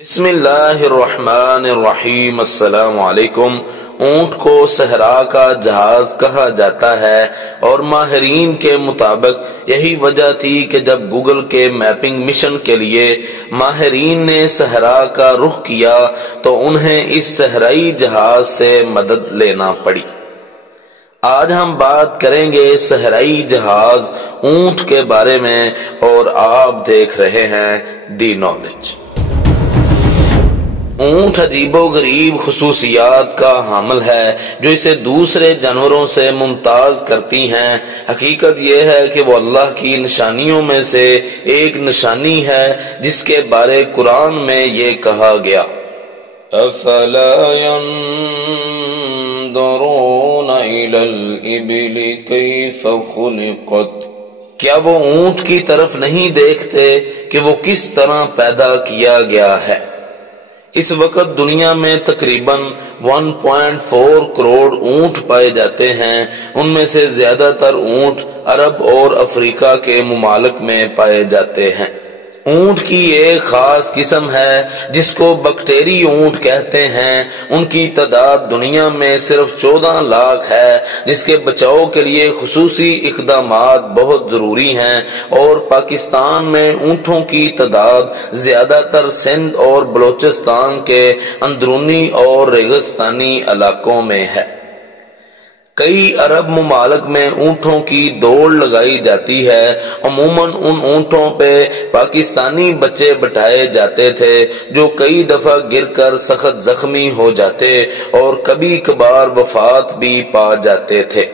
بسم اللہ الرحمن الرحیم۔ السلام علیکم۔ اونٹ کو صحرا کا جہاز کہا جاتا ہے اور ماہرین کے مطابق یہی وجہ تھی کہ جب گوگل کے میپنگ مشن کے لیے ماہرین نے صحرا کا رخ کیا تو انہیں اس صحرائی جہاز سے مدد لینا پڑی۔ آج ہم بات کریں گے صحرائی جہاز اونٹ کے بارے میں اور آپ دیکھ رہے ہیں دی نالج۔ اونٹ عجیب و غریب خصوصیات کا حامل ہے جو اسے دوسرے جانوروں سے ممتاز کرتی ہیں۔ حقیقت یہ ہے کہ وہ اللہ کی نشانیوں میں سے ایک نشانی ہے جس کے بارے قرآن میں یہ کہا گیا، افلا ينظرون الى الابل كيف خلقت، کیا وہ اونٹ کی طرف نہیں دیکھتے کہ وہ کس طرح پیدا کیا گیا ہے۔ اس وقت دنیا میں تقریباً 1.4 کروڑ اونٹ پائے جاتے ہیں۔ ان میں سے زیادہ تر اونٹ عرب اور افریقہ کے ممالک میں پائے جاتے ہیں۔ اونٹ کی ایک خاص قسم ہے جس کو بکٹیری اونٹ کہتے ہیں۔ ان کی تعداد دنیا میں صرف 14 لاکھ ہے، جس کے بچاؤ کے لیے خصوصی اقدامات بہت ضروری ہیں، اور پاکستان میں اونٹوں کی تعداد زیادہ تر سندھ اور بلوچستان کے اندرونی اور ریگستانی علاقوں میں ہے۔ کئی عرب ممالک میں اونٹوں کی دوڑ لگائی جاتی ہے۔ عموماً ان اونٹوں پہ پاکستانی بچے بٹھائے جاتے تھے جو کئی دفعہ گر کر سخت زخمی ہو جاتے اور کبھی کبھار وفات بھی پا جاتے تھے۔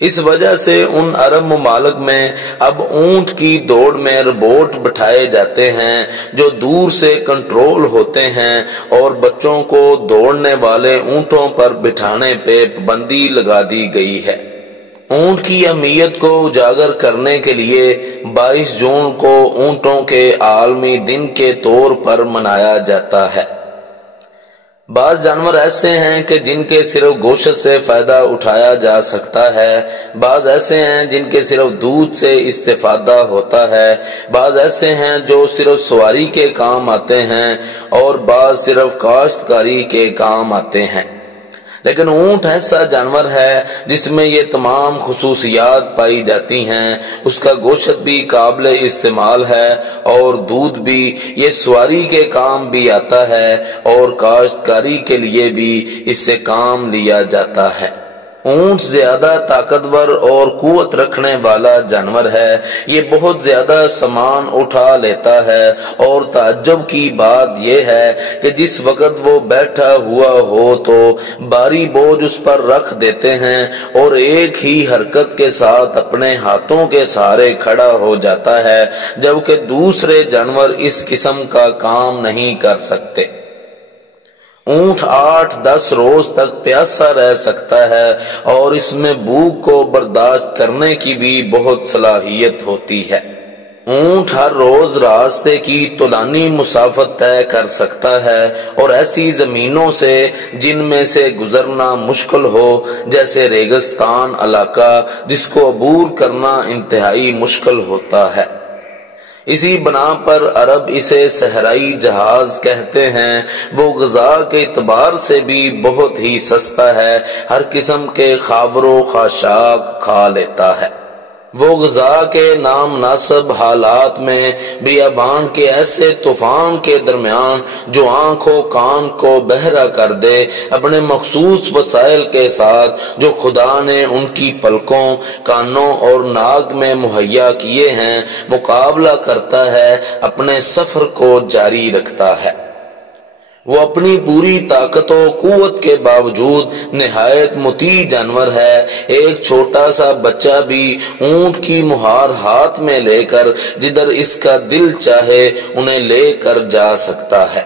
اس وجہ سے ان عرب ممالک میں اب اونٹ کی دوڑ میں روبوٹ بٹھائے جاتے ہیں جو دور سے کنٹرول ہوتے ہیں، اور بچوں کو دوڑنے والے اونٹوں پر بٹھانے پہ پابندی لگا دی گئی ہے۔ اونٹ کی اہمیت کو اجاگر کرنے کے لیے 22 جون کو اونٹوں کے عالمی دن کے طور پر منایا جاتا ہے۔ بعض جانور ایسے ہیں کہ جن کے صرف گوشت سے فائدہ اٹھایا جا سکتا ہے، بعض ایسے ہیں جن کے صرف دودھ سے استفادہ ہوتا ہے، بعض ایسے ہیں جو صرف سواری کے کام آتے ہیں، اور بعض صرف کاشتکاری کے کام آتے ہیں۔ لیکن اونٹ ایسا جانور ہے جس میں یہ تمام خصوصیات پائی جاتی ہیں۔ اس کا گوشت بھی قابل استعمال ہے اور دودھ بھی، یہ سواری کے کام بھی آتا ہے اور کاشتکاری کے لیے بھی اس سے کام لیا جاتا ہے۔ اونٹ زیادہ طاقتور اور قوت رکھنے والا جانور ہے۔ یہ بہت زیادہ سامان اٹھا لیتا ہے، اور تعجب کی بات یہ ہے کہ جس وقت وہ بیٹھا ہوا ہو تو بھاری بوجھ اس پر رکھ دیتے ہیں اور ایک ہی حرکت کے ساتھ اپنے ہاتھوں کے سہارے کھڑا ہو جاتا ہے، جبکہ دوسرے جانور اس قسم کا کام نہیں کر سکتے۔ اونٹ 8-10 روز تک پیاسا رہ سکتا ہے، اور اس میں بھوک کو برداشت کرنے کی بھی بہت صلاحیت ہوتی ہے۔ اونٹ ہر روز راستے کی طولانی مسافت طے کر سکتا ہے، اور ایسی زمینوں سے جن میں سے گزرنا مشکل ہو، جیسے ریگستان علاقہ جس کو عبور کرنا انتہائی مشکل ہوتا ہے۔ اسی بنا پر عرب اسے صحرائی جہاز کہتے ہیں۔ وہ غذا کے اعتبار سے بھی بہت ہی سستا ہے، ہر قسم کے خاور و خاشاک کھا لیتا ہے۔ وہ غذا کے نامناسب حالات میں بیابان کے ایسے طوفان کے درمیان جو آنکھ و کان کو بہرا کر دے، اپنے مخصوص وسائل کے ساتھ جو خدا نے ان کی پلکوں، کانوں اور ناک میں مہیا کیے ہیں، مقابلہ کرتا ہے، اپنے سفر کو جاری رکھتا ہے۔ وہ اپنی پوری طاقت و قوت کے باوجود نہایت مطیع جانور ہے۔ ایک چھوٹا سا بچہ بھی اونٹ کی مہار ہاتھ میں لے کر جدھر اس کا دل چاہے انہیں لے کر جا سکتا ہے۔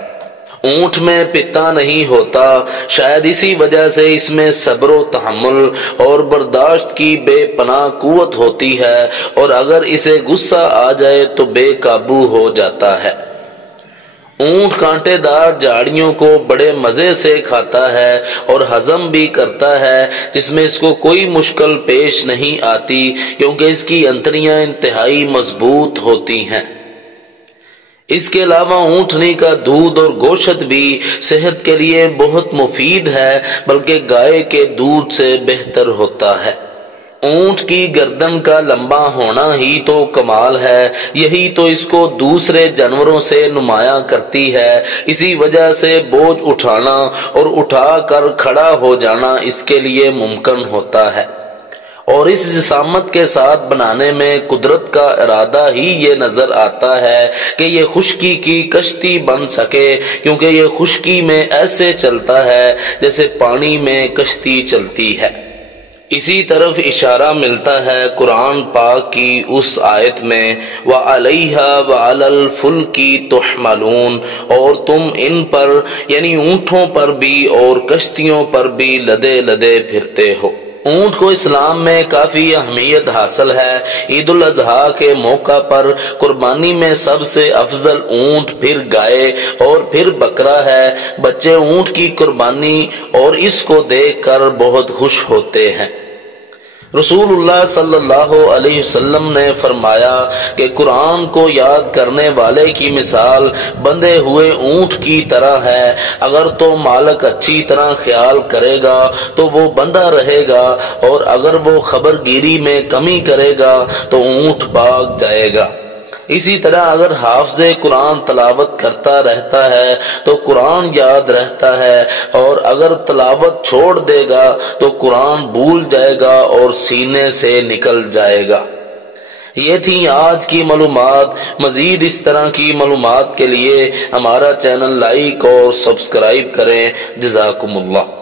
اونٹ میں پتا نہیں ہوتا، شاید اسی وجہ سے اس میں صبر و تحمل اور برداشت کی بے پناہ قوت ہوتی ہے، اور اگر اسے غصہ آ جائے تو بے قابو ہو جاتا ہے۔ اونٹ کانٹے دار جھاڑیوں کو بڑے مزے سے کھاتا ہے اور ہضم بھی کرتا ہے، جس میں اس کو کوئی مشکل پیش نہیں آتی، کیونکہ اس کی انتڑیاں انتہائی مضبوط ہوتی ہیں۔ اس کے علاوہ اونٹنی کا دودھ اور گوشت بھی صحت کے لیے بہت مفید ہے، بلکہ گائے کے دودھ سے بہتر ہوتا ہے۔ اونٹ کی گردن کا لمبا ہونا ہی تو کمال ہے، یہی تو اس کو دوسرے جانوروں سے نمایاں کرتی ہے۔ اسی وجہ سے بوجھ اٹھانا اور اٹھا کر کھڑا ہو جانا اس کے لیے ممکن ہوتا ہے، اور اس جسامت کے ساتھ بنانے میں قدرت کا ارادہ ہی یہ نظر آتا ہے کہ یہ خشکی کی کشتی بن سکے، کیونکہ یہ خشکی میں ایسے چلتا ہے جیسے پانی میں کشتی چلتی ہے۔ اسی طرف اشارہ ملتا ہے قرآن پاک کی اس آیت میں وَعَلَيْهَا وَعَلَى الْفُلْكِ تُحْمَلُونَ، اور تم ان پر یعنی اونٹوں پر بھی اور کشتیوں پر بھی لدے لدے پھرتے ہو۔ اونٹ کو اسلام میں کافی اہمیت حاصل ہے۔ عید الاضحیٰ کے موقع پر قربانی میں سب سے افضل اونٹ، پھر گائے اور پھر بکرا ہے۔ بچے اونٹ کی قربانی اور اس کو دیکھ کر بہت خوش ہوتے ہیں۔ رسول اللہ صلی اللہ علیہ وسلم نے فرمایا کہ قرآن کو یاد کرنے والے کی مثال بندھے ہوئے اونٹ کی طرح ہے، اگر تو مالک اچھی طرح خیال کرے گا تو وہ بندھا رہے گا، اور اگر وہ خبر گیری میں کمی کرے گا تو اونٹ بھاگ جائے گا۔ اسی طرح اگر حافظ قرآن تلاوت کرتا رہتا ہے تو قرآن یاد رہتا ہے، اور اگر تلاوت چھوڑ دے گا تو قرآن بھول جائے گا اور سینے سے نکل جائے گا۔ یہ تھی آج کی معلومات۔ مزید اس طرح کی معلومات کے لیے ہمارا چینل لائک اور سبسکرائب کریں۔ جزاکم اللہ۔